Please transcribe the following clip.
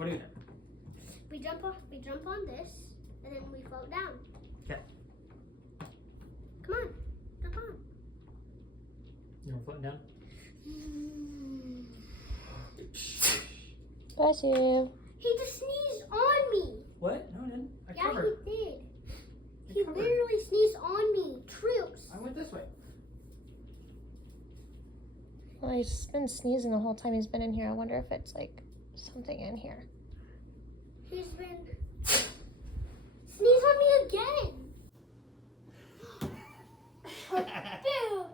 What do you do? We jump on this, and then we float down. Okay. Come on, jump on. You want floating down? Bless you. He just sneezed on me. What? No, I didn't. I Yeah, covered. he did. I He covered. literally sneezed on me. Trips. I went this way. Well, he's been sneezing the whole time he's been in here. I wonder if it's like something in here. He's been sneeze on me again. Perfume.